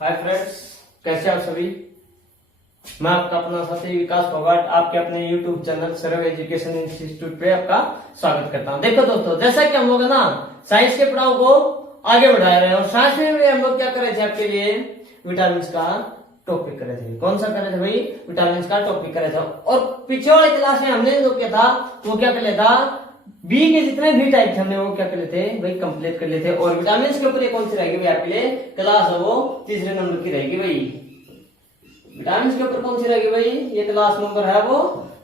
Hi friends, कैसे आप सभी। मैं आपका अपना साथी विकास फोगाट आपके अपने यूट्यूब चैनल सरव एजुकेशन इंस्टीट्यूट पे आपका स्वागत करता हूं। देखो दोस्तों, जैसा कि हम लोग ना साइंस के पढ़ाओ को आगे बढ़ा रहे हैं और साइंस में भी हम लोग क्या कर रहे थे, आपके लिए विटामिन का टॉपिक कर रहे थे। कौन सा कर रहे थे भाई? विटामिन का टॉपिक कर रहे थे। और पीछे वाले क्लास में हमने जो किया था वो क्या कर लिया था, बी के जितने भी टाइप थे हमने वो क्या कर लेते भाई, कंप्लीट कर लेते। और विटामिन के ऊपर कौन सी रहेगी भाई आपके लिए क्लास है, वो तीसरे नंबर की रहेगी भाई। विटामिन के ऊपर कौन सी रहेगी भाई, ये क्लास नंबर है वो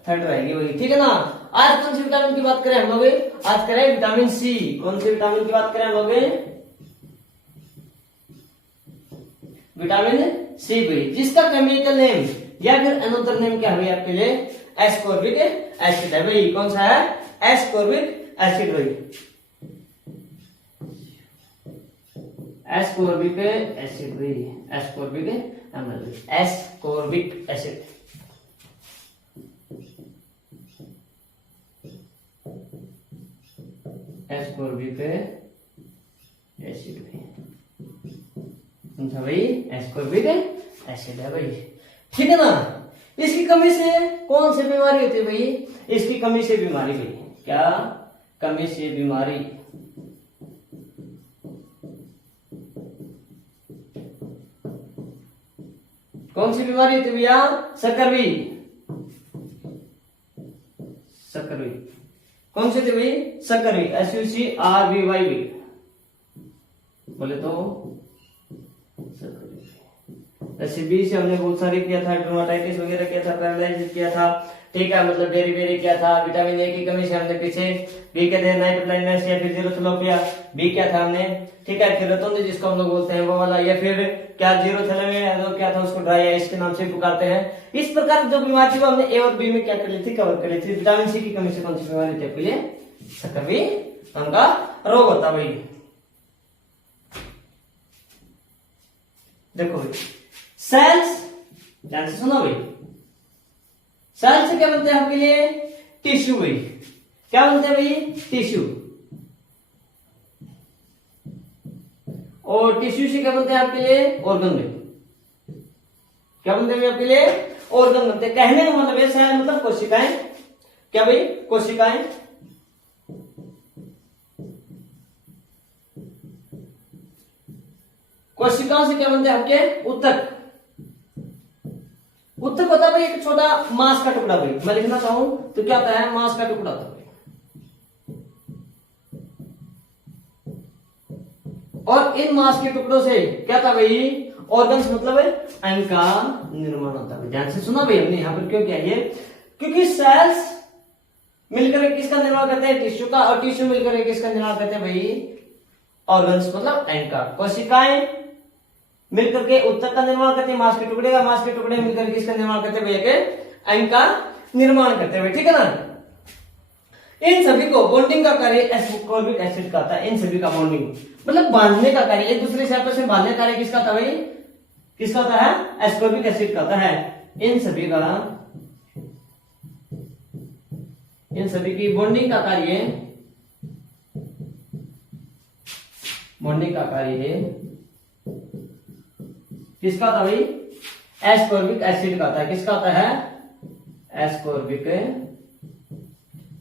थर्ड रहेगी भाई, ठीक है ना। आज कौन सी विटामिन की बात करें हम लोग? आज करें विटामिन सी। कौन सी विटामिन की बात करें हम लोग? विटामिन सी भाई, जिसका केमिकल नेम या फिर अनदर नेम क्या है आपके लिए? एस्कॉर्बिक एसिड है भाई। कौन सा है? एस्कॉर्बिक एसिड भाई। एस्कॉर्बिक एसिड भाई, ascorbic ascorbic acid. Ascorbic acid भाई, भाई एस्कॉर्बिक एसिड है भाई, ठीक है ना। इसकी कमी से कौन सी बीमारी होती है भाई? इसकी कमी से बीमारी भाई, क्या कमी से बीमारी? कौन सी बीमारी होती है भैया? सकरवी। सकरवी कौन सी थी भाई? सकरवी, SUCRVY बोले तो सकरवी। बी से हमने बहुत सारे किया था, डर्माटाइटिस वगैरह किया था, पैरालाइसिस किया था, ठीक है, मतलब बेरी बेरी किया था। विटामिन ए की कमी से हमने पीछे बी के थे नाइट ब्लाइंडनेस या फिर जीरोथेलेमिया, बी क्या था हमने, ठीक है। फिर रतौंधी जिसको हम लोग बोलते हैं वो वाला, या फिर क्या जीरोथेलेमिया जो क्या था उसको ड्राई आइस के नाम से पुकारते हैं। इस प्रकार जो बीमारी थी वो हमने ए और बी में क्या कर ली थी, कवर कर ली थी। विटामिन सी की कमी से कौन सी बीमारी थी आपके लिए? सकरवी उनका रोग होता भाई। देखो भाई, सेल्स, ध्यान से सुनो भाई, सेल से क्या बनते हैं आपके लिए? टिश्यू भाई। क्या बनते हैं भाई? टिश्यू। और टिश्यू से क्या बनते हैं आपके लिए? ऑर्गन भाई। क्या बनते हैं आपके लिए? ऑर्गन बनते हैं। कहने का मतलब है सेल मतलब कोशिकाएं। क्या भाई? कोशिकाएं। कोशिकाओं से क्या बनते हैं आपके? ऊतक। ऊतक होता है भाई एक छोटा मांस का टुकड़ा भाई। मैं लिखना चाहूं तो क्या होता है? मांस का टुकड़ा होता है। और इन मांस के टुकड़ों से क्या था भाई? ऑर्गन्स मतलब अंग का निर्माण होता है। ध्यान से सुना भाई, हमने यहां पर क्यों किया ये? क्योंकि सेल्स मिलकर किसका निर्माण करते हैं? टिश्यू का। और टिश्यू मिलकर किसका निर्माण करते हैं भाई? ऑर्गन्स मतलब अंग का। कोशिकाएं मिलकर के ऊतक का निर्माण करते हैं, मांस के टुकड़े का। मांस के टुकड़े मिलकर किसका निर्माण करते हैं भैया? के अंग का निर्माण करते हैं, ठीक है ना। इन सभी को बॉन्डिंग का कार्य एस्कॉर्बिक एसिड का आता है। इन सभी का बॉन्डिंग मतलब बांधने का कार्य, एक दूसरे से आपस में बांधने का कार्य किसका होता है भाई? किसका होता है? एस्कॉर्बिक एसिड का होता है। इन सभी की बॉन्डिंग का कार्य, बॉन्डिंग का कार्य किसका होता है भाई? एस्कॉर्बिक एसिड का होता है। किसका होता है? एस्कॉर्बिक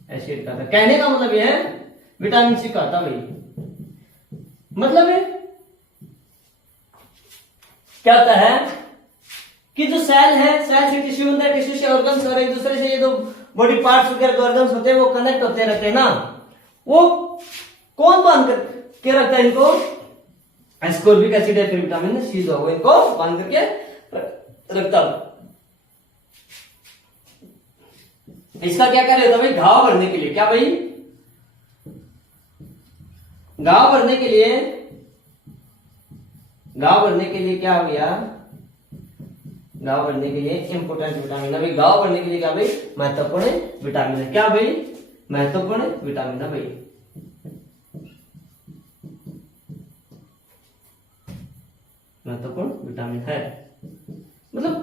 एसिड का होता है। कहने का मतलब यह है विटामिन सी का होता है भाई। मतलब है क्या होता है कि जो सेल है, सेल से टिश्यू बनता है, टिश्यू से ऑर्गन्स, और एक दूसरे से ये जो बॉडी पार्ट्स वगैरह जो ऑर्गन्स होते हैं वो कनेक्ट होते रहते हैं ना। वो कौन बांध कर के रखता है इनको? एस्कॉर्बिक एसिड है, फिर विटामिन सी जो है इनको बांध करके रखता है। इसका क्या कार्य होता है भाई? घाव भरने के लिए। क्या भाई? घाव भरने के लिए, घाव भरने के लिए क्या हो गया? घाव भरने के लिए इंपोर्टेंट विटामिन है भाई। घाव भरने के लिए क्या भाई? महत्वपूर्ण विटामिन है। क्या भाई? महत्वपूर्ण विटामिन है भाई। महत्वपूर्ण विटामिन है। मतलब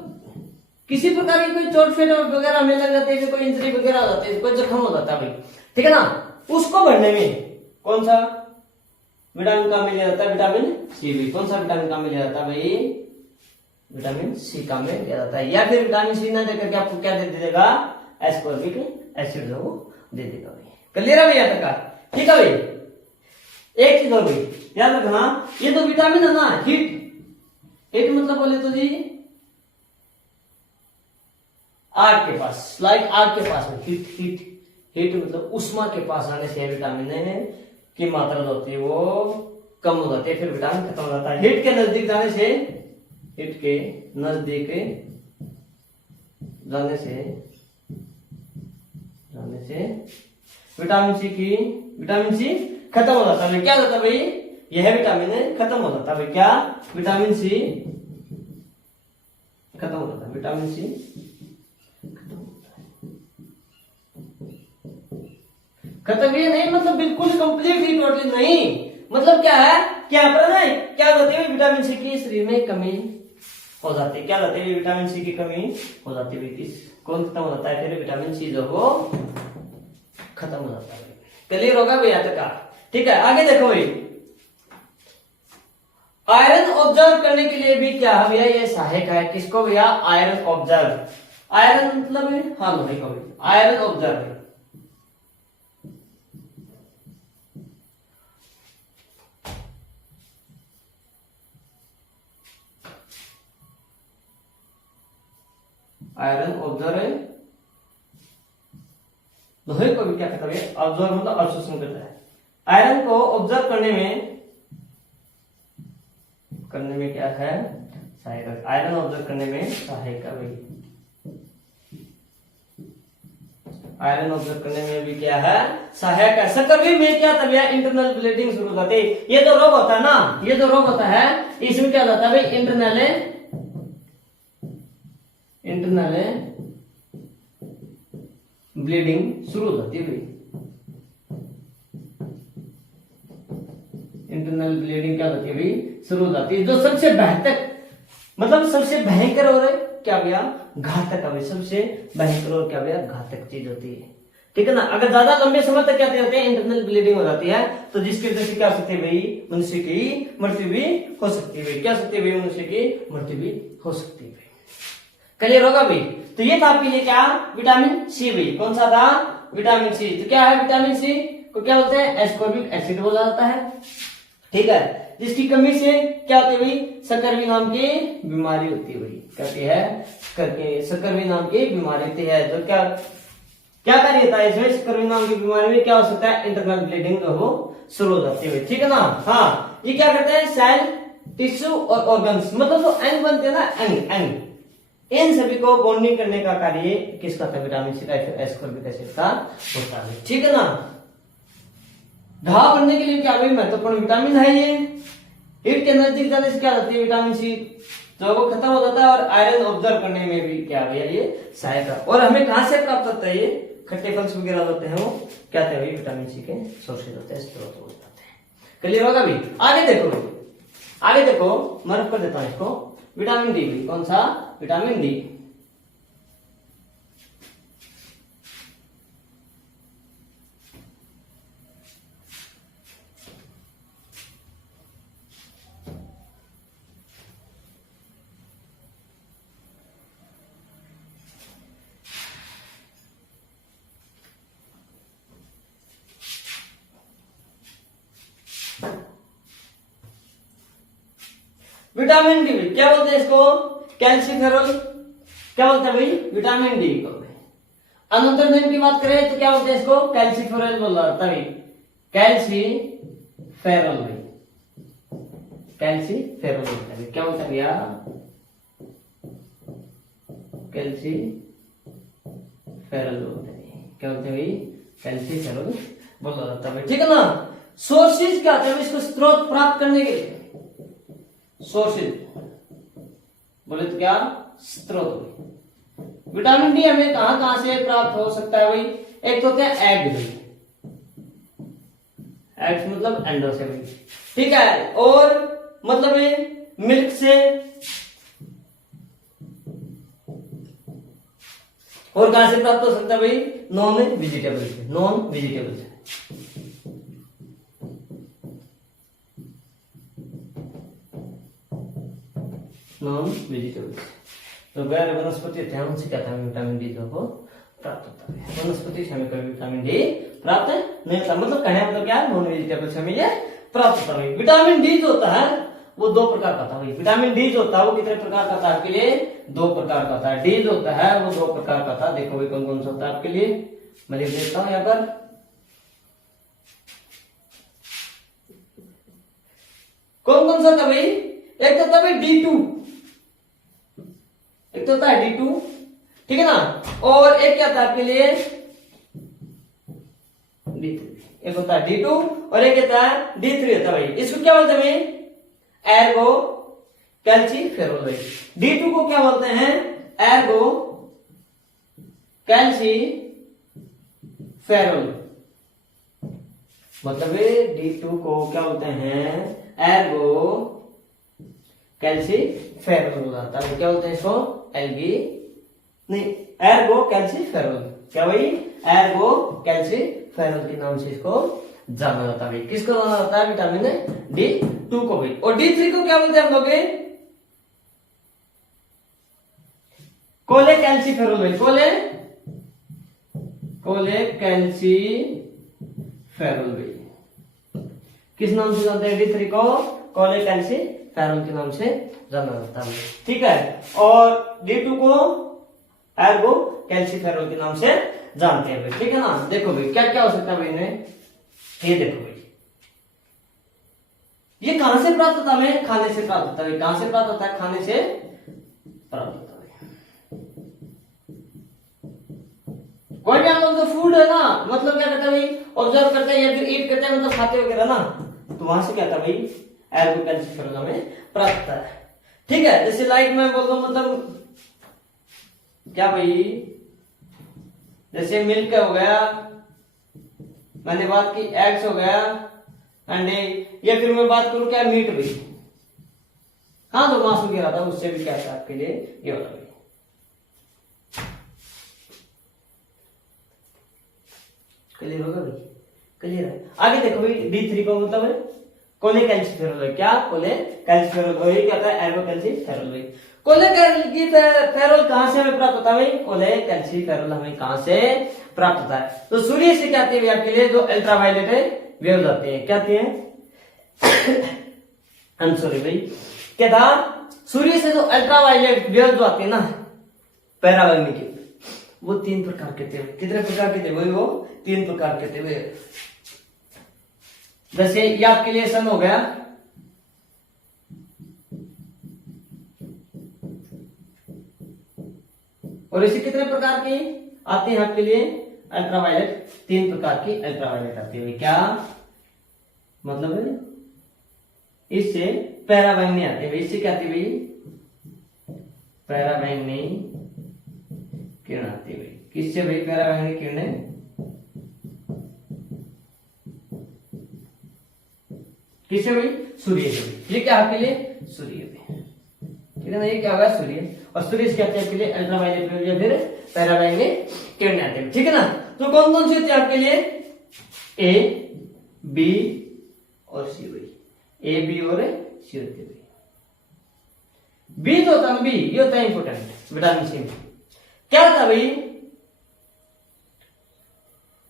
किसी प्रकार की कोई चोट फेट वगैरह हमें लग जाती है, कोई इंजरी वगैरह हो जाती है, कोई जख्म हो जाता है भाई, ठीक है ना। उसको भरने में कौन सा विटामिन का मिल जाता है? विटामिन सी भी। कौन सा विटामिन का मिल जाता है भाई? विटामिन सी काम में दिया जाता है। या फिर विटामिन सी ना देकर के आपको क्या दे देगा, एस्कॉर्बिक एसिड जो दे देगा भाई। क्लियर है भैया तक का? ठीक है भाई। एक चीज और भाई याद रखना, ये तो विटामिन है ना, हीट, हीट मतलब बोले तो जी आग के पास, लाइक आग के पास, हीट हीट हीट मतलब उष्मा के पास आने से विटामिन की मात्रा जो होती है वो कम हो जाती है, फिर विटामिन खत्म हो जाता है। हीट के नजदीक जाने से, हीट के नजदीक जाने से विटामिन सी खत्म हो जाता है। क्या होता है भाई, यह विटामिन खत्म हो जाता है भाई। क्या, विटामिन सी खत्म हो जाता है, विटामिन सी खत्म ये नहीं मतलब बिल्कुल कंप्लीटली टोटली नहीं, मतलब क्या है, क्या पर नहीं, क्या होती है विटामिन सी की शरीर में कमी हो जाती है। क्या होती है, विटामिन सी की कमी हो जाती है। किस कौन खत्म हो जाता है, फिर विटामिन सी जो वो खत्म हो जाता है। क्लियर होगा भैया तक का? ठीक है, आगे देखो भाई, आयरन ऑब्जर्व करने के लिए भी क्या है भैया, ये सहायक है। किसको भैया, आयरन ऑब्जर्व, आयरन मतलब हाँ लोहे का भाई, आयरन ऑब्जर्व, आयरन ऑब्जर्व लोहे को भी क्या कहता है, ऑब्जर्व मतलब अवशोषण करता है। आयरन को ऑब्जर्व करने में क्या है, सहायक। आयरन ऑब्जर्व करने में सहायक है भाई। आयरन ऑब्जर्व करने में भी क्या है, सहायक है। सकर्वी में क्या था भैया, इंटरनल ब्लीडिंग शुरू हो जाती है। ये तो रोग होता है ना, ये तो रोग होता है, इसमें क्या होता है भाई, इंटरनल ब्लीडिंग शुरू हो जाती है भाई। इंटरनल ब्लीडिंग क्या होती है भाई, शुरू हो जाती है। जो सबसे बेहतर मतलब सबसे भयंकर और क्या भैया, घातक है भाई, सबसे भयंकर और क्या भैया, घातक चीज होती है। ठीक है ना, अगर ज्यादा लंबे समय तक क्या होते हैं, इंटरनल ब्लीडिंग हो जाती है, तो जिसकी वजह से क्या हो सकती है भाई, मनुष्य की मृत्यु भी हो सकती है भाई। क्या सकती है भाई, मनुष्य की मृत्यु भी हो सकती है भाई। क्लियर होगा भाई? तो ये था आपके लिए क्या, विटामिन सी भाई। कौन सा था, विटामिन सी। तो क्या है, विटामिन सी को क्या बोलते हैं, एस्कॉर्बिक एसिड बोला जाता है। ठीक है, जिसकी कमी से क्या होती है भाई, सकर्वी नाम की बीमारी होती है भाई। कहती है करके सकर्वी नाम की बीमारी होती है। तो क्या क्या कार्य होता है इसमें, सकर्वी नाम की बीमारी में क्या हो सकता है, इंटरनल ब्लीडिंग हो शुरू हो जाती है। ठीक है ना। हाँ, ये क्या करते हैं, सेल, टिश्यू और ऑर्गन्स, मतलब जो अंग बनते हैं ना, अंग इन सभी को बॉन्डिंग करने का कार्य किसका था, विटामिन सी का, एस्कॉर्बिक एसिड का होता है। ठीक है ना। घाव बनने के लिए क्या भाई, महत्वपूर्ण विटामिन है ये। हीट के नजदीक जाने से क्या होती है, विटामिन सी जो वो खत्म हो जाता है। और आयरन ऑब्जर्व करने में भी क्या भैया, ये सहायक है। और हमें कहां से प्राप्त होता है, ये खट्टे फल वगैरह होते हैं, वो क्या होते हैं, विटामिन सी के सोर्सेज होते हैं, स्रोत होते हैं। क्लियर होगा भाई? आगे देखो भाई, आगे देखो, मैं रख कर देता हूं इसको, विटामिन डी भी। कौन सा, विटामिन डी। विटामिन डी क्या बोलते हैं इसको, कैल्सीफेरॉल। क्या बोलते हैं भाई, विटामिन डी को। अनंतर नेम की बात करें तो क्या बोलते हैं इसको, कैल्सीफेरॉल बोला जाता है। कैल्सीफेरॉल भाई, कैल्सीफेरॉल बोलते हैं। क्या बोलते हैं भैया, कैल्सीफेरॉल बोलते हैं। क्या बोलते हैं भाई, कैल्सीफेरॉल बोला जाता है। ठीक है ना। सोर्सेज क्या होते हैं, इसको स्रोत प्राप्त करने के लिए, सोर्सेज बोले तो क्या, स्रोत। विटामिन डी हमें कहां कहां से प्राप्त हो सकता है भाई, एक तो होते हैं एग भाई, एग्स मतलब अंडों से भाई। ठीक है, और मतलब मिल्क से, और कहां से प्राप्त हो सकता है भाई, नॉन वेजिटेबल से, नॉन वेजिटेबल से। Non vegetables. तो गैर वनस्पति होते हैं उनसे क्या था विटामिन डी जो हो प्राप्त होता है। वनस्पति से हमें कभी विटामिन डी प्राप्त नहीं होता, मतलब कहने मतलब क्या है, नॉन वेजिटेबल से हमें ये प्राप्त होता है। विटामिन डी जो होता है वो दो प्रकार का होता है। विटामिन डी जो होता है वो कितने प्रकार का होता है आपके लिए, दो प्रकार का होता है। डी जो होता है वो दो प्रकार का होता है। देखो भाई कौन कौन सा होता है आपके लिए, मैं लिख देता हूं यहाँ पर। कौन कौन सा होता है भाई, एक तो होता है भाई D2, एक तो होता है D2, ठीक है ना, और एक क्या होता है आपके लिए D3। एक होता है D2 और एक होता है D3 होता है भाई। इसको क्या बोलते हैं भाई, एर्गो कैल्सीफेरोल भाई। D2 को क्या बोलते हैं, एर्गो कैल्सीफेरोल, मतलब D2 को क्या बोलते हैं, एर्गो कैल्सीफेरोल होता है। क्या बोलते हैं इसको, एल्गी नहीं, एर्गो कैल्सीफेरोल। क्या भाई, एर्गो कैल्सीफेरोल के नाम से इसको जाना जाता है भाई। किसको जाना जाता है, विटामिन D2 को भाई। और D3 को क्या बोलते हैं हम लोग, कोले कैल्सीफेरोल भाई। कोले कैल्सीफेरोल भाई किस नाम से जानते हैं, D3 को कोले कैल्सीफेरोल के नाम से जाना जाता है, ठीक है। और D2 को एर्गो कैल्सीफेरोल के नाम से जानते हैं भाई, ठीक है ना। देखो भाई क्या क्या हो सकता है भाई इन्हें, ये देखो भाई, ये कहां से प्राप्त होता है, खाने से प्राप्त होता है। कहां से प्राप्त होता है, खाने से प्राप्त होता है। कोई भी हम लोग जो फूड है ना, मतलब क्या करता है भाई, ऑब्जर्व करते हैं या फिर ईट करते हैं, मतलब खाते वगैरह ना, तो वहां से क्या था भाई, एर्गो कैल्सीफेरोल हमें प्राप्त होता है, ठीक है। जैसे लाइक मैं बोल दूं, मतलब क्या भाई, जैसे मिल्क हो गया, मैंने बात की एग्स हो गया, अंडे, या फिर मैं बात करूं क्या, मीट भाई, हाँ तो मांस वगैरह था, उससे भी क्या था आपके लिए ये होता है। क्लियर होगा भाई, क्लियर है। आगे देखो भाई, D3 को मतलब है कोले कैल्सीफेरोल है। क्या, कोले कैल्सीफेरोल वही क्या होता है, एर्गो कैल्सीफेरोल भाई। कोले कैल्सीफेरोल कहां से हमें प्राप्त होता है भाई, कोले कैल्सीफेरोल हमें कहां से प्राप्त होता है, तो सूर्य से क्या आती है आपके लिए, जो अल्ट्रावायलेट वेव्स आती है, क्या आती है आई एम सॉरी भाई, क्या था, सूर्य से जो अल्ट्रावायलेट वेव्स जो आती है ना, पैराबैंगनी, वो तीन प्रकार के थे। कितने प्रकार के थे भाई, वो तीन प्रकार के थे। जैसे ये आपके लिए सन हो गया, और इसे कितने प्रकार की आती है आपके लिए, अल्ट्रावायलेट, तीन प्रकार की अल्ट्रावायलेट आती है। क्या मतलब है, इससे पैराबैंगनी आती है। इससे क्या आती है भाई, पैराबैंगनी किरण आती है भाई। किससे भाई, पैराबैंगनी किरणें किससे भाई, सूर्य से। ये क्या आपके लिए, सूर्य पे, ठीक है ना, ये क्या होगा, सूर्य। और सूर्य से क्या आती है आपके लिए, अल्ट्रावायलेट वेव या फिर पैराबैंगनी किरणें आती है, ठीक है ना। तो कौन कौन सी होती है आपके लिए, ए, बी और सी भाई, ए, बी और सी होती है भाई। बी जो होता है, बी ये होता है इंपोर्टेंट, विटामिन सी में क्या होता है भाई,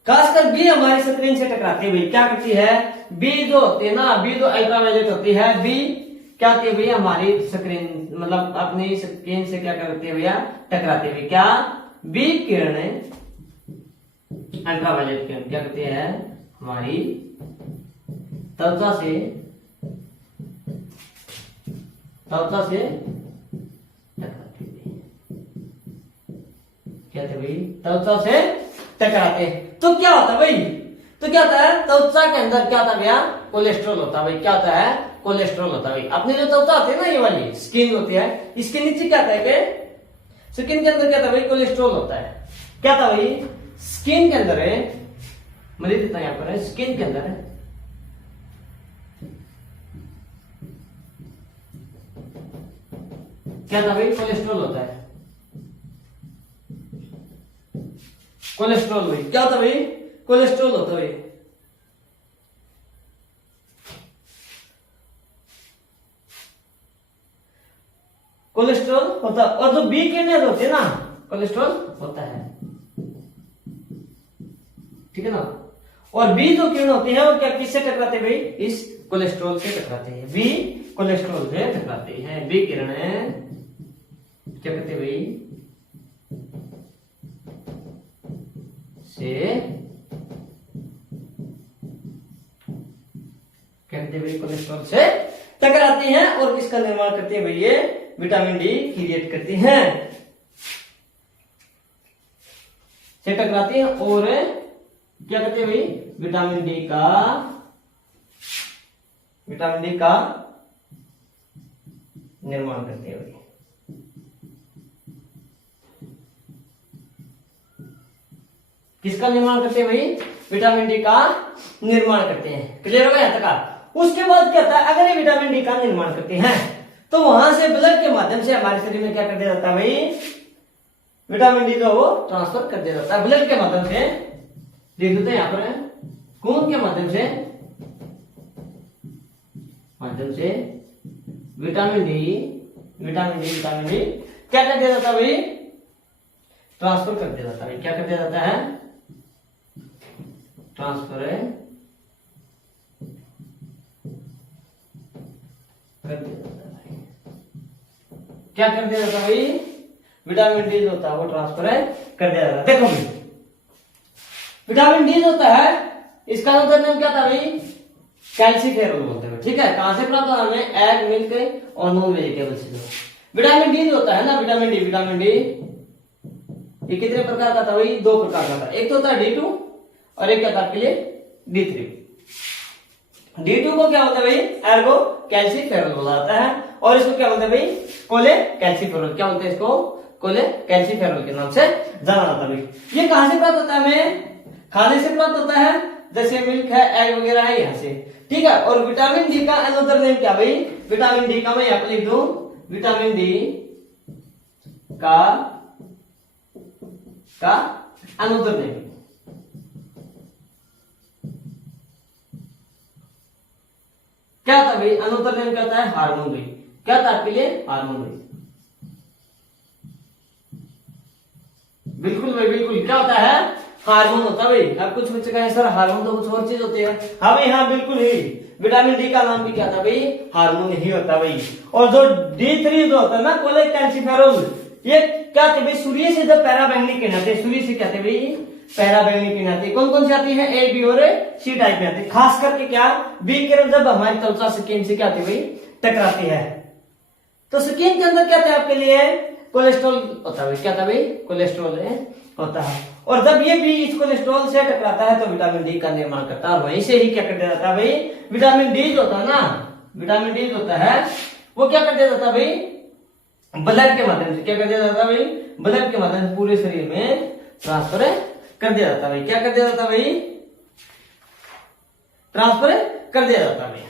खासकर बी हमारी स्क्रीन से टकराती है भाई। क्या करती है, बी जो होती है ना, बी जो अल्ट्रावायलेट होती है, बी क्या होती है भैया, हमारी स्क्रीन मतलब अपनी स्क्रीन से क्या करती है भैया, टकराती है। क्या, बी किरणें, अल्ट्रावायलेट किरण क्या करती है, हमारी त्वचा से टकराती है। क्या थे भाई, त्वचा से टकराते। तो क्या होता है भाई, तो क्या होता है, त्वचा के अंदर क्या होता है भैया, कोलेस्ट्रॉल होता है भाई। क्या होता है, कोलेस्ट्रॉल होता है भाई। अपनी जो त्वचा होती है ना, ये वाली स्किन होती है, इसके नीचे क्या होता है कि स्किन के अंदर क्या था भाई, कोलेस्ट्रॉल होता है। क्या था भाई, स्किन के अंदर है, मैं लिख देता हूं यहां पर है, स्किन के अंदर है क्या था भाई, कोलेस्ट्रॉल होता है। कोलेस्ट्रॉल भाई क्या होता है भाई, कोलेस्ट्रॉल होता है भाई। कोलेस्ट्रॉल होता है, और जो बी किरणें होती है ना कोलेस्ट्रॉल होता है, ठीक है ना। और बी जो किरण होती है वो क्या किससे टकराते हैं भाई, इस कोलेस्ट्रॉल से टकराते हैं, बी कोलेस्ट्रॉल से टकराते हैं, बी किरणें क्या कहते हैं भाई से कहते हैं भाई कोलेस्ट्रॉल से टकराती हैं और किसका निर्माण करती है भाई, ये विटामिन डी क्रिएट करती हैं, से टकराती हैं और क्या करते हैं भाई विटामिन डी का निर्माण करते हैं भाई। किसका निर्माण करते हैं भाई, विटामिन डी का निर्माण करते हैं। क्लियर हो गया यहां तक। उसके बाद क्या होता है, अगर ये विटामिन डी का निर्माण करते हैं तो वहां से ब्लड के माध्यम से हमारे शरीर में क्या कर दिया जाता है भाई, विटामिन डी जो वो ट्रांसफर कर दिया जाता है ब्लड के माध्यम से, देख देते हैं यहाँ पर खून के माध्यम से विटामिन डी क्या कर दिया जाता है भाई, ट्रांसफर कर दिया जाता है। क्या कर दिया जाता है, ट्रांसफर कर दिया जाता है। क्या कर दिया जाता है भाई, विटामिन डी जो होता है वो ट्रांसफर कर दिया जाता है। देखो भाई विटामिन डी जो होता है इसका दूसरा नाम क्या था भाई, कैल्सीफेरॉल बोलते हैं, ठीक है। कहां से प्राप्त होता है हमें, एग, मिल्क और नॉन वेजिटेबल से। विटामिन डी जो होता है ना, विटामिन डी ये कितने प्रकार का था भाई, दो प्रकार का था। एक तो होता है D2 और एक क्या था आपके लिए D3। D2 को क्या होता है भाई, एर्गो कैल्सीफेरॉल बोला जाता है, और इसको क्या बोलते हैं भाई, कोले कैल्सीफेरॉल। क्या बोलते हैं इसको, कोले कैल्सीफेरॉल के नाम से जाना जाता है भाई। ये कहां से प्राप्त होता है, हमें खाने से प्राप्त होता है, जैसे मिल्क है, एग वगैरह है, यहाँ से, ठीक है। और विटामिन डी का अनदर नेम क्या भाई, विटामिन डी का मैं यहाँ पे लिख दूं, विटामिन डी का अनदर नेम क्या था भाई, अनदर नेम क्या होता है, हार्मोन भाई। क्या था आपके लिए, हार्मोन भाई। बिल्कुल भाई बिल्कुल, क्या होता है, हार्मोन होता है भाई। अब कुछ बच्चे कहें सर हार्मोन तो कुछ और चीज होती है, हाँ भाई हाँ बिल्कुल ही। विटामिन डी का नाम भी क्या था भाई, हार्मोन ही होता है भाई। और जो D3 जो होता है ना, कोलेक कैल्सीफेरॉल, ये क्या थे भाई, सूर्य से जब पैराबैंगनी किरण आती है, सूर्य से क्या थे भाई, पैराबैंगनी किरण आती है। कौन कौन सी आती है, A, B और C टाइप में आती है। खास करके क्या, बी किरण जब हमारी त्वचा स्किन से क्या आती है भाई, टकराती है, तो स्किन के अंदर क्या था आपके लिए, कोलेस्ट्रॉल होता है। क्या था भाई, कोलेस्ट्रॉल होता है। और जब ये भी इस कोलेस्ट्रॉल से टकराता है तो विटामिन डी का निर्माण करता है, और वहीं से ही क्या कर दिया जाता है भाई, विटामिन डी जो होता है ना, विटामिन डी जो होता है वो क्या कर दिया जाता है भाई, ब्लड के माध्यम से। क्या कर दिया जाता है भाई, ब्लड के माध्यम से पूरे शरीर में ट्रांसफर कर दिया जाता है भाई। क्या कर दिया जाता है भाई, ट्रांसफर कर दिया जाता है भाई।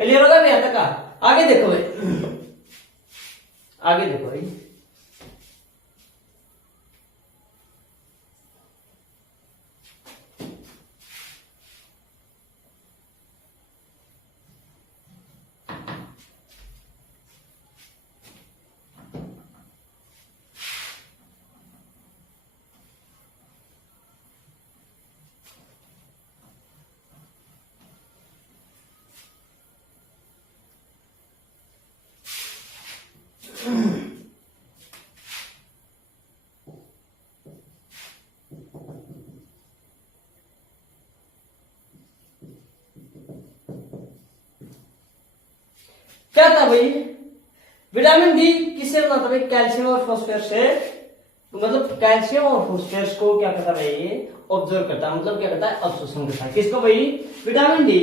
क्लियर होगा भाई, यहाँ तक। आगे देखो भाई, आगे देखो भाई, क्या था भाई, विटामिन डी किससे बना था भाई, कैल्शियम और फॉस्फोरस से। तो मतलब कैल्शियम और फॉस्फोरस को क्या करता भाई, ये ऑब्जर्व करता, मतलब क्या करता है, अवशोषण करता है। किसको भाई, vitamin D,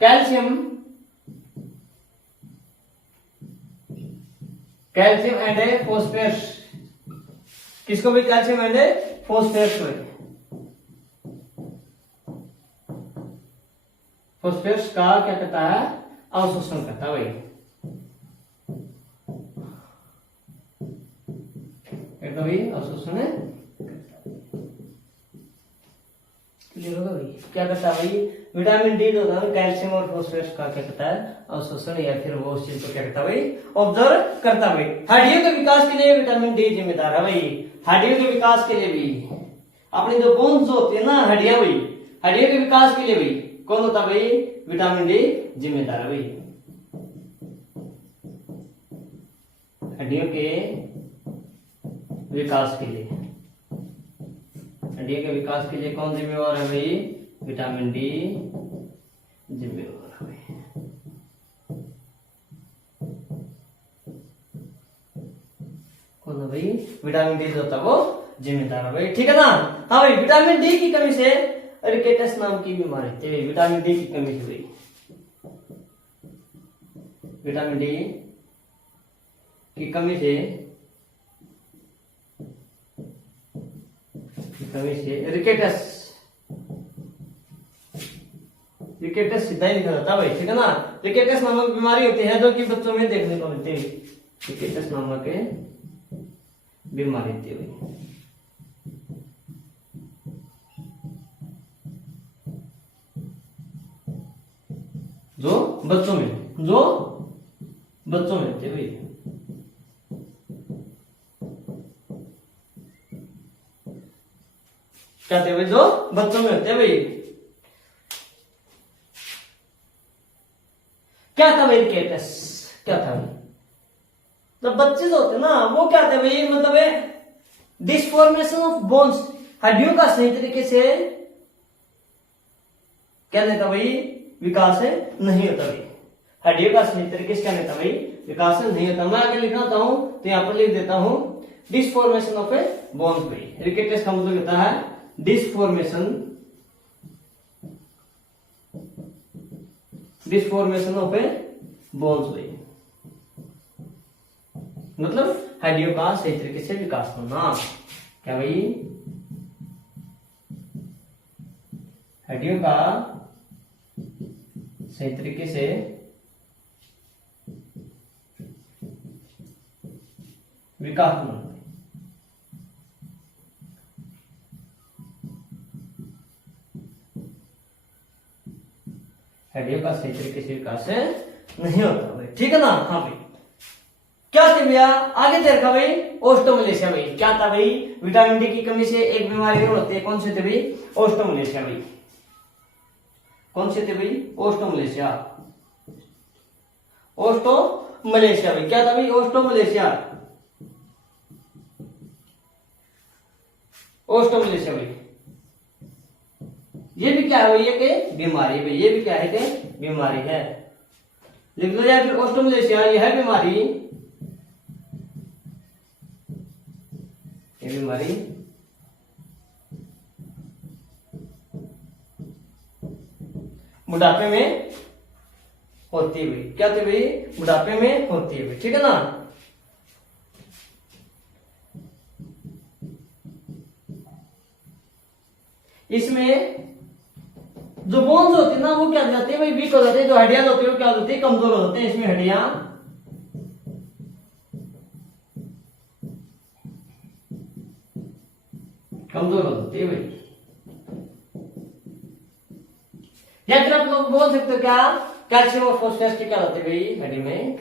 calcium and phosphorus. किसको भी, कैल्शियम एंड फॉस्फोरस को, फॉस्फोरस का क्या करता है, अवशोषण करता है भाई। एकदम ही अवशोषण क्लियर होगा भाई। क्या करता है भाई, विटामिन डी जो होता है कैल्शियम और फॉस्फोरस का क्या करता है, अवशोषण या फिर वो उस चीज को क्या करता है भाई, ऑब्जर्व करता है भाई। हड्डियों के विकास के लिए विटामिन डी जिम्मेदार है भाई, हड्डियों के विकास के लिए भी। अपनी जो बोन्स होती है ना हड्डियां भाई, हड्डियों के विकास के लिए भाई कौन होता है भाई, विटामिन डी जिम्मेदार है भाई। हड्डियों के विकास के लिए, हड्डियों के विकास के लिए कौन जिम्मेवार है भाई, विटामिन डी जिम्मेवार है भाई। कौन है भाई, विटामिन डी जो होता है वो जिम्मेदार है भाई, ठीक है ना। हाँ भाई, विटामिन डी की कमी से रिकेटस नाम की बीमारी होती है, विटामिन डी की कमी से भाई, विटामिन डी की कमी से रिकेटस, रिकेटस सीधा ही लिखा जाता है भाई, ठीक है ना। रिकेटस नामक बीमारी होती है जो कि बच्चों में देखने को मिलती है, रिकेटस नामक बीमारी होती है भाई। जो बच्चों में होती है भाई। क्या होते भाई, जो बच्चों में होते हैं भाई। क्या था भाई रिकेटस, क्या था भाई, तो बच्चे जो होते हैं ना वो क्या थे भाई, मतलब डिसफॉर्मेशन ऑफ बोन्स, हड्डियों का सही तरीके से क्या नहीं था भाई, विकास नहीं होता भाई, हड्डियों का सही तरीके से क्या नहीं था भाई, विकास नहीं होता। मैं आगे लिखना चाहता हूं तो यहां पर लिख देता हूं डिसफॉर्मेशन ऑफ बोन्स भाई। रिकेटस का मतलब होता है डिसफॉर्मेशन ऑफ बोन्स भाई, मतलब हड्डियों का सही तरीके से विकास होना। क्या भाई, हड्डियों का सही तरीके से विकास होना, हड्डियों का सही तरीके से विकास नहीं होता भाई, ठीक है ना। हाँ भाई, क्या थे भैया आगे दे रखा भाई, ओस्टोमलेशिया भाई। क्या था भाई, विटामिन डी की कमी से एक बीमारी और होती है, कौन से थे भाई, ओस्टोमलेशिया भाई। कौन से थे भाई, ओस्टोमलेशिया, ओस्टोमलेशिया भाई। क्या था भाई, ओस्टोमलेशिया, ओस्टोमलेशिया भाई। ये भी क्या है भाई, एक बीमारी भाई, ये भी क्या है कि बीमारी है, लिख लो जाए फिर ओस्टोमलेशिया ये है बीमारी, ये बीमारी बुढ़ापे में होती है भाई। क्या होती है भाई, बुढ़ापे में होती है भाई, ठीक है ना। इसमें जो बोन्स होती है ना वो क्या हो जाती है भाई, वीक हो जाती है, जो हड्डियां होती है वो क्या हो जाती है, कमजोर हो जाते हैं। इसमें हड्डियां कमजोर हो जाती है भाई, या फिर आप लोग बोल सकते हो क्या, कैल्शियम और फॉस्फोरस की क्या होती है भाई, हड्डी में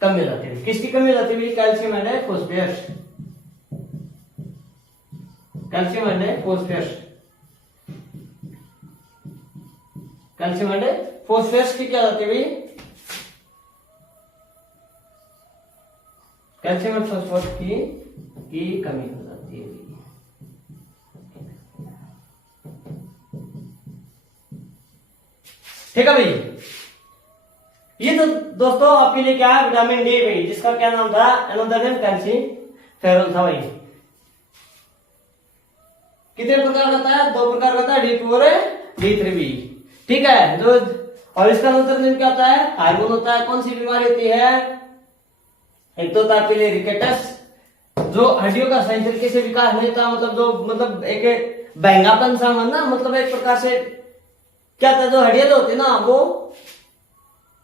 कमी हो जाती है। किसकी कमी हो जाती है भाई, calcium and phosphorus, calcium and phosphorus, calcium and phosphorus की क्या होती है भाई, कैल्शियम एंड फॉस्फोरस की कमी हो जाती है भाई। ठीक है भाई, ये तो दोस्तों आपके लिए क्या है, विटामिन डी भाई, जिसका क्या नाम था, अनदर नेम कैल्शिफेरॉल था भाई। कितने प्रकार का था, दो प्रकार का था, D2 और D3 भी, ठीक है। जो और इसका अनदर नेम क्या होता है, हार्मोन होता है। कौन सी बीमारी होती है, एक तो था पहले रिकेटस, जो हड्डियों का सही तरीके से विकास नहीं था, मतलब एक बहंगापन सा ना, मतलब एक प्रकार से क्या था, जो हड्डियां होती है ना वो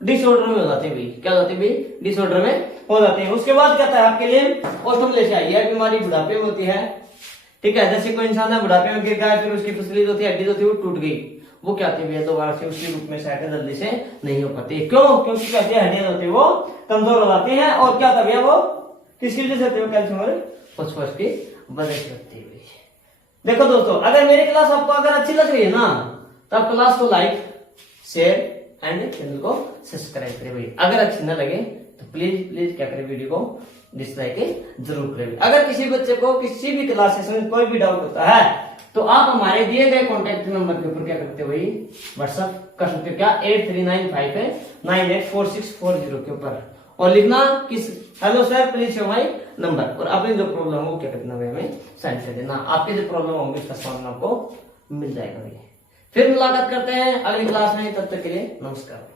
डिसऑर्डर में हो जाती है भाई। क्या हो जाती है भाई, डिसऑर्डर में हो जाती है। उसके बाद क्या था आपके लिए, ओस्टोमलेशिया, यह बीमारी बुढ़ापे में होती है, ठीक है। जैसे कोई इंसान है बुढ़ापे में गिर गया, फिर उसकी पसली जो थी, हड्डी जो थी वो टूट गई, वो क्या होती है भैया दोबारा से उसी रूप में सेट जल्दी से नहीं हो पाती। क्यों? क्योंकि कहते हैं हड्डियां होती है वो कमजोर हो जाती हैं। और क्या होता है भैया वो किसकी वजह से होती है? कैल्शियम और फास्फोरस की वजह से होती है। देखो दोस्तों, अगर मेरी क्लास आपको अगर अच्छी लग रही है ना तो आप क्लास को लाइक शेयर एंड चैनल को सब्सक्राइब करें भाई। अगर अच्छी ना लगे तो प्लीज क्या करें, वीडियो को डिसलाइक जरूर करें। अगर किसी बच्चे को किसी भी क्लासेस में कोई भी डाउट होता है तो आप हमारे दिए गए कॉन्टेक्ट नंबर के ऊपर क्या करते हो भाई, व्हाट्सएप कर सकते हो क्या 8395984640 के ऊपर, और लिखना किस hello sir please show my number, और अपनी जो प्रॉब्लम हो वो क्या करना भाई हमें सेंड कर देना। आपकी जो प्रॉब्लम होगी उसका समाधान आपको मिल जाएगा भाई। फिर मुलाकात करते हैं अगली क्लास में, तब तक के लिए नमस्कार।